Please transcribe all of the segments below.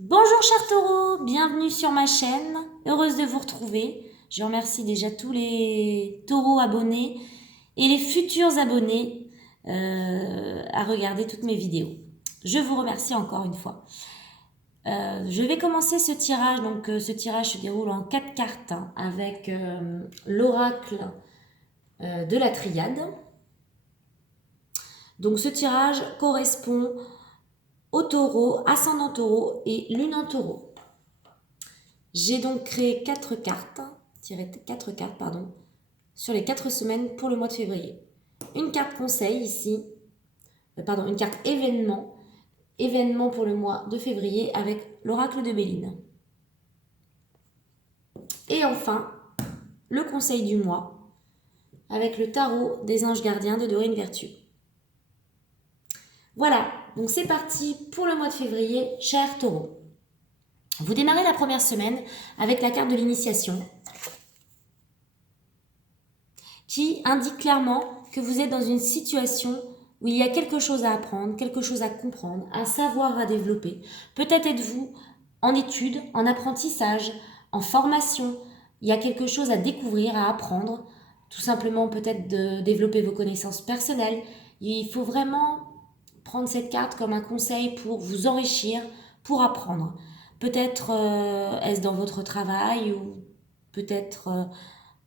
Bonjour chers taureaux, bienvenue sur ma chaîne, heureuse de vous retrouver. Je remercie déjà tous les taureaux abonnés et les futurs abonnés à regarder toutes mes vidéos. Je vous remercie encore une fois. Je vais commencer ce tirage, donc ce tirage se déroule en 4 cartes avec l'oracle de la triade. Donc ce tirage correspond au taureau, ascendant taureau et lune en taureau. J'ai donc créé 4 cartes, tiré 4 cartes, pardon, sur les 4 semaines pour le mois de février. Une carte conseil ici, une carte événement pour le mois de février avec l'oracle de Béline. Et enfin, le conseil du mois avec le tarot des anges gardiens de Dorine Vertu. Voilà, donc c'est parti pour le mois de février, chers taureaux. Vous démarrez la première semaine avec la carte de l'initiation qui indique clairement que vous êtes dans une situation où il y a quelque chose à apprendre, quelque chose à comprendre, un savoir à développer. Peut-être êtes-vous en études, en apprentissage, en formation. Il y a quelque chose à découvrir, à apprendre. Tout simplement peut-être de développer vos connaissances personnelles. Il faut vraiment prendre cette carte comme un conseil pour vous enrichir, pour apprendre. Peut-être est-ce dans votre travail ou peut-être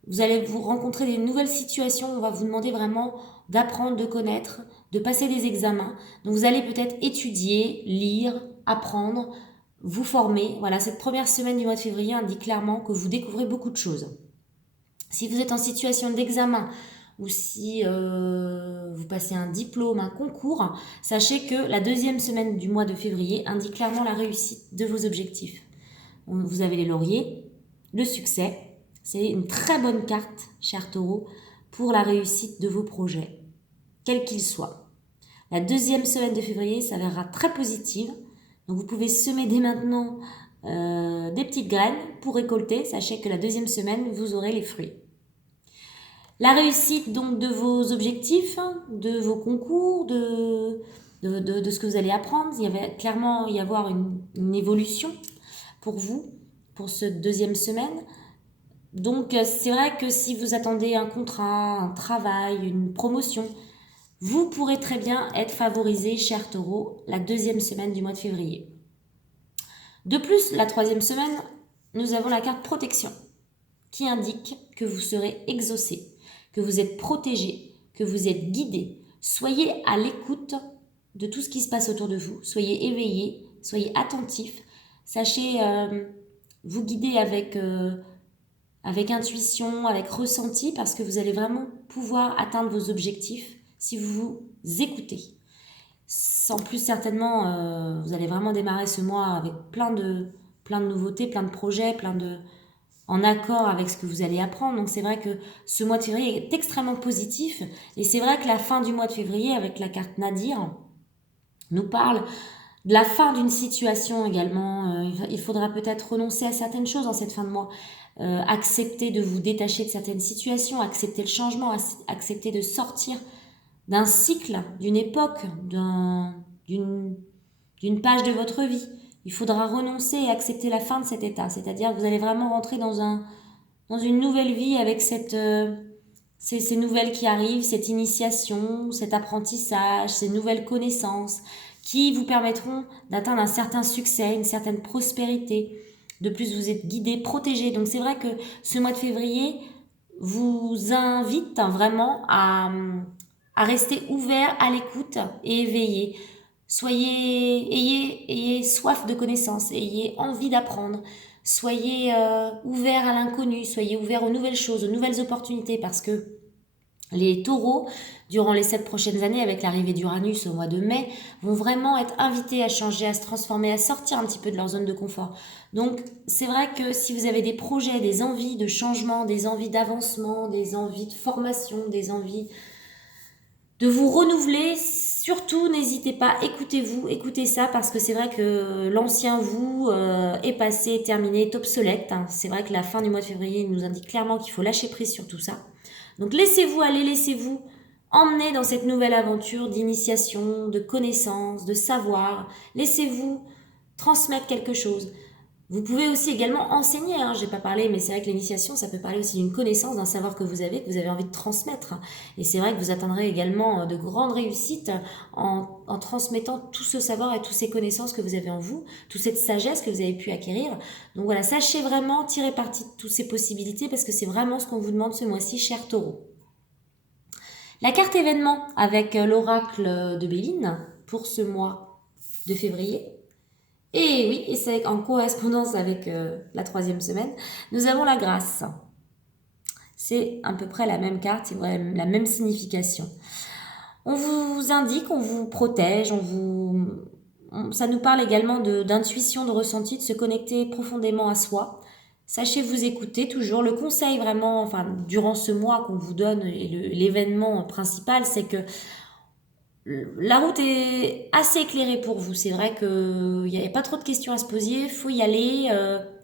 vous allez vous rencontrer des nouvelles situations où on va vous demander vraiment d'apprendre, de connaître, de passer des examens. Donc vous allez peut-être étudier, lire, apprendre, vous former. Voilà, cette première semaine du mois de février indique clairement que vous découvrez beaucoup de choses. Si vous êtes en situation d'examen ou si vous passez un diplôme, un concours, sachez que la deuxième semaine du mois de février indique clairement la réussite de vos objectifs. Vous avez les lauriers, le succès. C'est une très bonne carte, cher taureau, pour la réussite de vos projets, quels qu'ils soient. La deuxième semaine de février s'avérera très positive. Donc vous pouvez semer dès maintenant des petites graines pour récolter. Sachez que la deuxième semaine, vous aurez les fruits. La réussite donc de vos objectifs, de vos concours, de ce que vous allez apprendre. Il va clairement y avoir une évolution pour vous, pour cette deuxième semaine. Donc c'est vrai que si vous attendez un contrat, un travail, une promotion, vous pourrez très bien être favorisé, cher taureau, la deuxième semaine du mois de février. De plus, la troisième semaine, nous avons la carte protection qui indique que vous serez exaucé, que vous êtes protégé, que vous êtes guidé. Soyez à l'écoute de tout ce qui se passe autour de vous. Soyez éveillé, soyez attentif. Sachez vous guider avec intuition, avec ressenti, parce que vous allez vraiment pouvoir atteindre vos objectifs si vous vous écoutez. Sans plus certainement, vous allez vraiment démarrer ce mois avec plein de nouveautés, plein de projets, en accord avec ce que vous allez apprendre. Donc c'est vrai que ce mois de février est extrêmement positif. Et c'est vrai que la fin du mois de février, avec la carte Nadir, nous parle de la fin d'une situation également. Il faudra peut-être renoncer à certaines choses en cette fin de mois. Accepter de vous détacher de certaines situations, accepter le changement, accepter de sortir d'un cycle, d'une époque, d'une page de votre vie. Il faudra renoncer et accepter la fin de cet état. C'est-à-dire que vous allez vraiment rentrer dans une nouvelle vie avec ces nouvelles qui arrivent, cette initiation, cet apprentissage, ces nouvelles connaissances qui vous permettront d'atteindre un certain succès, une certaine prospérité. De plus, vous êtes guidé, protégé. Donc c'est vrai que ce mois de février vous invite vraiment à rester ouvert, à l'écoute et éveillé. Ayez soif de connaissances, ayez envie d'apprendre, soyez ouvert à l'inconnu, soyez ouvert aux nouvelles choses, aux nouvelles opportunités, parce que les taureaux, durant les 7 prochaines années, avec l'arrivée d'Uranus au mois de mai, vont vraiment être invités à changer, à se transformer, à sortir un petit peu de leur zone de confort. Donc, c'est vrai que si vous avez des projets, des envies de changement, des envies d'avancement, des envies de formation, des envies de vous renouveler, surtout n'hésitez pas, écoutez-vous, écoutez ça, parce que c'est vrai que l'ancien vous est passé, est terminé, est obsolète. C'est vrai que la fin du mois de février nous indique clairement qu'il faut lâcher prise sur tout ça. Donc laissez-vous aller, laissez-vous emmener dans cette nouvelle aventure d'initiation, de connaissance, de savoir. Laissez-vous transmettre quelque chose. Vous pouvez aussi également enseigner, hein. Je n'ai pas parlé, mais c'est vrai que l'initiation, ça peut parler aussi d'une connaissance, d'un savoir que vous avez envie de transmettre. Et c'est vrai que vous atteindrez également de grandes réussites en transmettant tout ce savoir et toutes ces connaissances que vous avez en vous, toute cette sagesse que vous avez pu acquérir. Donc voilà, sachez vraiment tirer parti de toutes ces possibilités parce que c'est vraiment ce qu'on vous demande ce mois-ci, cher Taureau. La carte événement avec l'oracle de Béline pour ce mois de février. Et oui, et c'est en correspondance avec la 3e semaine, nous avons la grâce. C'est à peu près la même carte, c'est la même signification. On vous indique, on vous protège, ça nous parle également d'intuition, de ressenti, de se connecter profondément à soi. Sachez vous écouter toujours. Le conseil vraiment, enfin, durant ce mois qu'on vous donne et l'événement principal, c'est que la route est assez éclairée pour vous. C'est vrai qu'il n'y avait pas trop de questions à se poser. Il faut y aller,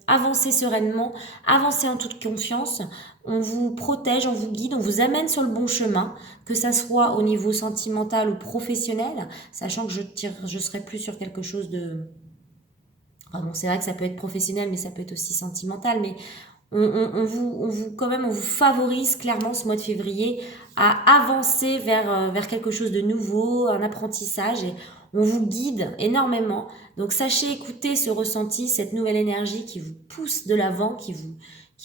avancer sereinement, avancer en toute confiance. On vous protège, on vous guide, on vous amène sur le bon chemin, que ça soit au niveau sentimental ou professionnel, sachant que je serai plus sur quelque chose de... Enfin bon, c'est vrai que ça peut être professionnel, mais ça peut être aussi sentimental, mais on vous favorise clairement ce mois de février à avancer vers quelque chose de nouveau, un apprentissage, et on vous guide énormément. Donc sachez écouter ce ressenti, cette nouvelle énergie qui vous pousse de l'avant, qui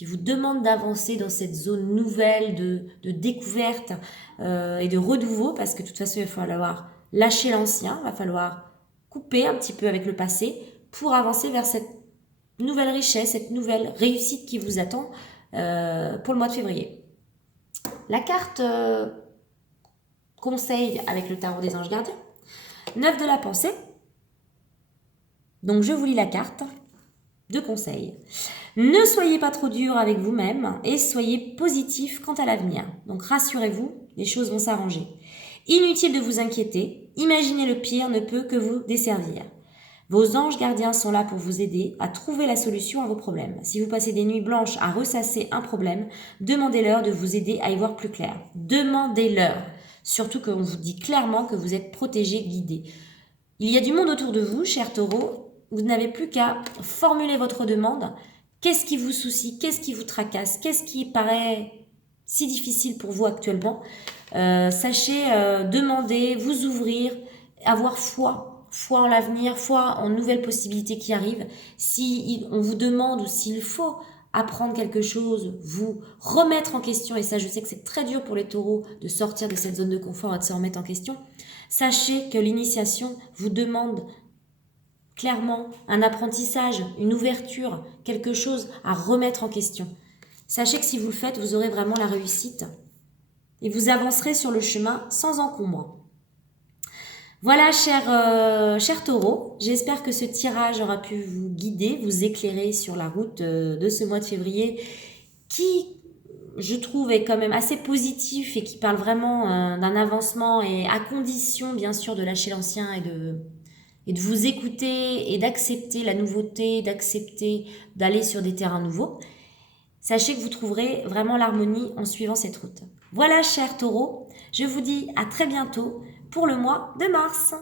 vous demande d'avancer dans cette zone nouvelle de découverte et de renouveau, parce que de toute façon il va falloir lâcher l'ancien, il va falloir couper un petit peu avec le passé pour avancer vers cette nouvelle richesse, cette nouvelle réussite qui vous attend pour le mois de février. La carte conseil avec le tarot des anges gardiens. 9 de la pensée. Donc je vous lis la carte de conseil. Ne soyez pas trop dur avec vous-même et soyez positif quant à l'avenir. Donc rassurez-vous, les choses vont s'arranger. Inutile de vous inquiéter, imaginer le pire ne peut que vous desservir. Vos anges gardiens sont là pour vous aider à trouver la solution à vos problèmes. Si vous passez des nuits blanches à ressasser un problème, demandez-leur de vous aider à y voir plus clair. Demandez-leur. Surtout qu'on vous dit clairement que vous êtes protégé, guidé. Il y a du monde autour de vous, cher Taureau. Vous n'avez plus qu'à formuler votre demande. Qu'est-ce qui vous soucie? Qu'est-ce qui vous tracasse? Qu'est-ce qui paraît si difficile pour vous actuellement? Sachez demander, vous ouvrir, avoir foi en l'avenir, foi en nouvelles possibilités qui arrivent. Si on vous demande ou s'il faut apprendre quelque chose, vous remettre en question, et ça je sais que c'est très dur pour les taureaux de sortir de cette zone de confort et de se remettre en question, sachez que l'initiation vous demande clairement un apprentissage, une ouverture, quelque chose à remettre en question. Sachez que si vous le faites, vous aurez vraiment la réussite et vous avancerez sur le chemin sans encombre. Voilà, cher Taureau, j'espère que ce tirage aura pu vous guider, vous éclairer sur la route de ce mois de février qui, je trouve, est quand même assez positif et qui parle vraiment d'un avancement, et à condition, bien sûr, de lâcher l'ancien et de vous écouter et d'accepter la nouveauté, d'accepter d'aller sur des terrains nouveaux. Sachez que vous trouverez vraiment l'harmonie en suivant cette route. Voilà, cher Taureau, je vous dis à très bientôt pour le mois de mars.